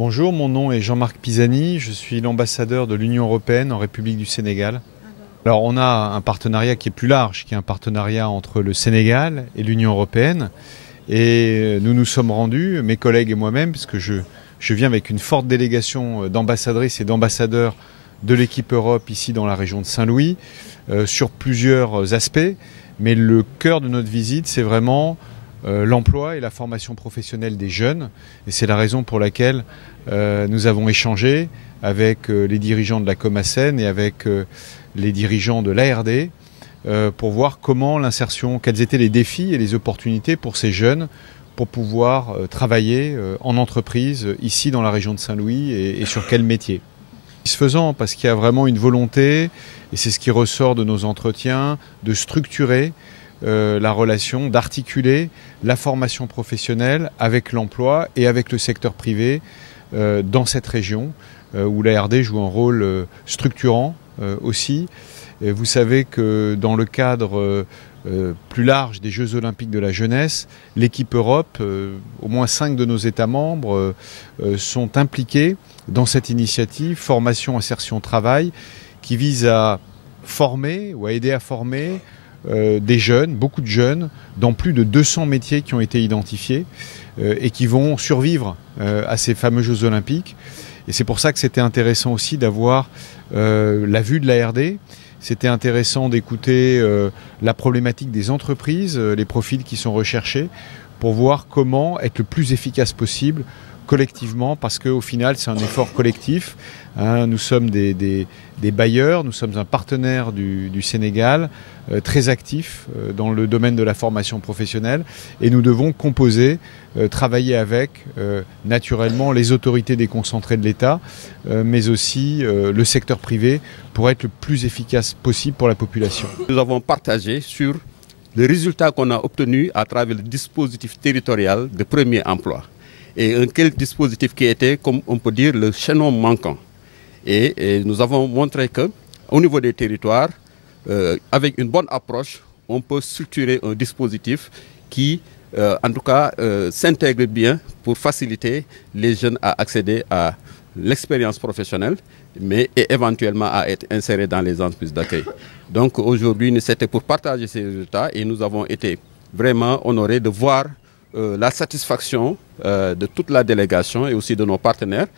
Bonjour, mon nom est Jean-Marc Pisani, je suis l'ambassadeur de l'Union européenne en République du Sénégal. Alors on a un partenariat qui est plus large, qui est un partenariat entre le Sénégal et l'Union européenne. Et nous nous sommes rendus, mes collègues et moi-même, parce que je viens avec une forte délégation d'ambassadrices et d'ambassadeurs de l'équipe Europe ici dans la région de Saint-Louis, sur plusieurs aspects. Mais le cœur de notre visite, c'est vraiment l'emploi et la formation professionnelle des jeunes. Et c'est la raison pour laquelle nous avons échangé avec les dirigeants de la Comasen et avec les dirigeants de l'ARD pour voir comment l'insertion, quels étaient les défis et les opportunités pour ces jeunes pour pouvoir travailler en entreprise ici dans la région de Saint-Louis et sur quel métier. Satisfaisant parce qu'il y a vraiment une volonté, et c'est ce qui ressort de nos entretiens, de structurer la relation, d'articuler la formation professionnelle avec l'emploi et avec le secteur privé dans cette région où l'ARD joue un rôle structurant aussi. Et vous savez que dans le cadre plus large des Jeux Olympiques de la jeunesse, l'équipe Europe, au moins 5 de nos États membres sont impliqués dans cette initiative formation, insertion, travail qui vise à former ou à aider à former des jeunes, beaucoup de jeunes, dans plus de 200 métiers qui ont été identifiés et qui vont survivre à ces fameux Jeux Olympiques. Et c'est pour ça que c'était intéressant aussi d'avoir la vue de l'ARD. C'était intéressant d'écouter la problématique des entreprises, les profils qui sont recherchés, pour voir comment être le plus efficace possible collectivement, parce qu'au final, c'est un effort collectif. Hein, nous sommes des bailleurs, nous sommes un partenaire du Sénégal, très actif dans le domaine de la formation professionnelle, et nous devons composer, travailler avec, naturellement, les autorités déconcentrées de l'État, mais aussi le secteur privé, pour être le plus efficace possible pour la population. Nous avons partagé sur les résultats qu'on a obtenus à travers le dispositif territorial de premier emploi. Et un quel dispositif qui était, comme on peut dire, le chaînon manquant. Et nous avons montré qu'au niveau des territoires, avec une bonne approche, on peut structurer un dispositif qui, en tout cas, s'intègre bien pour faciliter les jeunes à accéder à l'expérience professionnelle, mais éventuellement à être insérés dans les entreprises d'accueil. Donc aujourd'hui, c'était pour partager ces résultats et nous avons été vraiment honorés de voir la satisfaction de toute la délégation et aussi de nos partenaires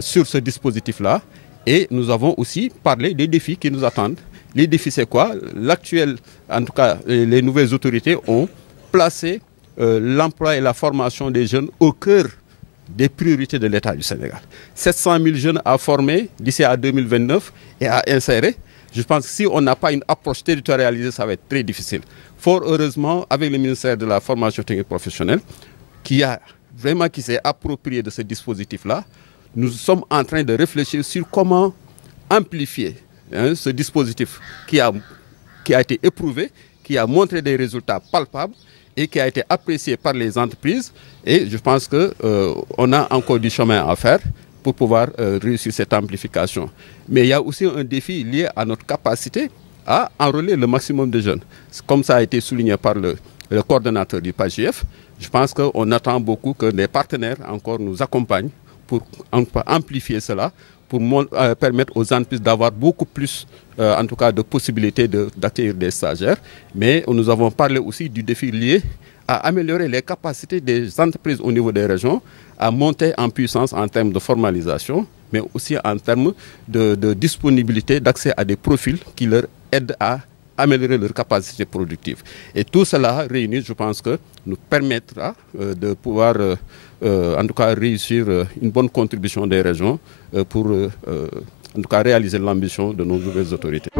sur ce dispositif-là. Et nous avons aussi parlé des défis qui nous attendent. Les défis, c'est quoi? L'actuel, en tout cas, les nouvelles autorités ont placé l'emploi et la formation des jeunes au cœur des priorités de l'État du Sénégal. 700 000 jeunes à former d'ici à 2029 et à insérer. Je pense que si on n'a pas une approche territorialisée, ça va être très difficile. Fort heureusement, avec le ministère de la formation technique professionnelle, qui s'est approprié de ce dispositif-là, nous sommes en train de réfléchir sur comment amplifier ce dispositif qui a été éprouvé, qui a montré des résultats palpables et qui a été apprécié par les entreprises. Et je pense qu'on a encore du chemin à faire pour pouvoir réussir cette amplification. Mais il y a aussi un défi lié à notre capacité à enrôler le maximum de jeunes. Comme ça a été souligné par le coordonnateur du PAJF, je pense qu'on attend beaucoup que les partenaires encore nous accompagnent pour amplifier cela, pour permettre aux entreprises d'avoir beaucoup plus, en tout cas, de possibilités d'accueillir des stagiaires. Mais nous avons parlé aussi du défi lié à améliorer les capacités des entreprises au niveau des régions, à monter en puissance en termes de formalisation, mais aussi en termes de disponibilité d'accès à des profils qui leur aident à améliorer leur capacité productive. Et tout cela réuni, je pense que nous permettra de pouvoir, en tout cas, réussir une bonne contribution des régions pour, en tout cas, réaliser l'ambition de nos nouvelles autorités.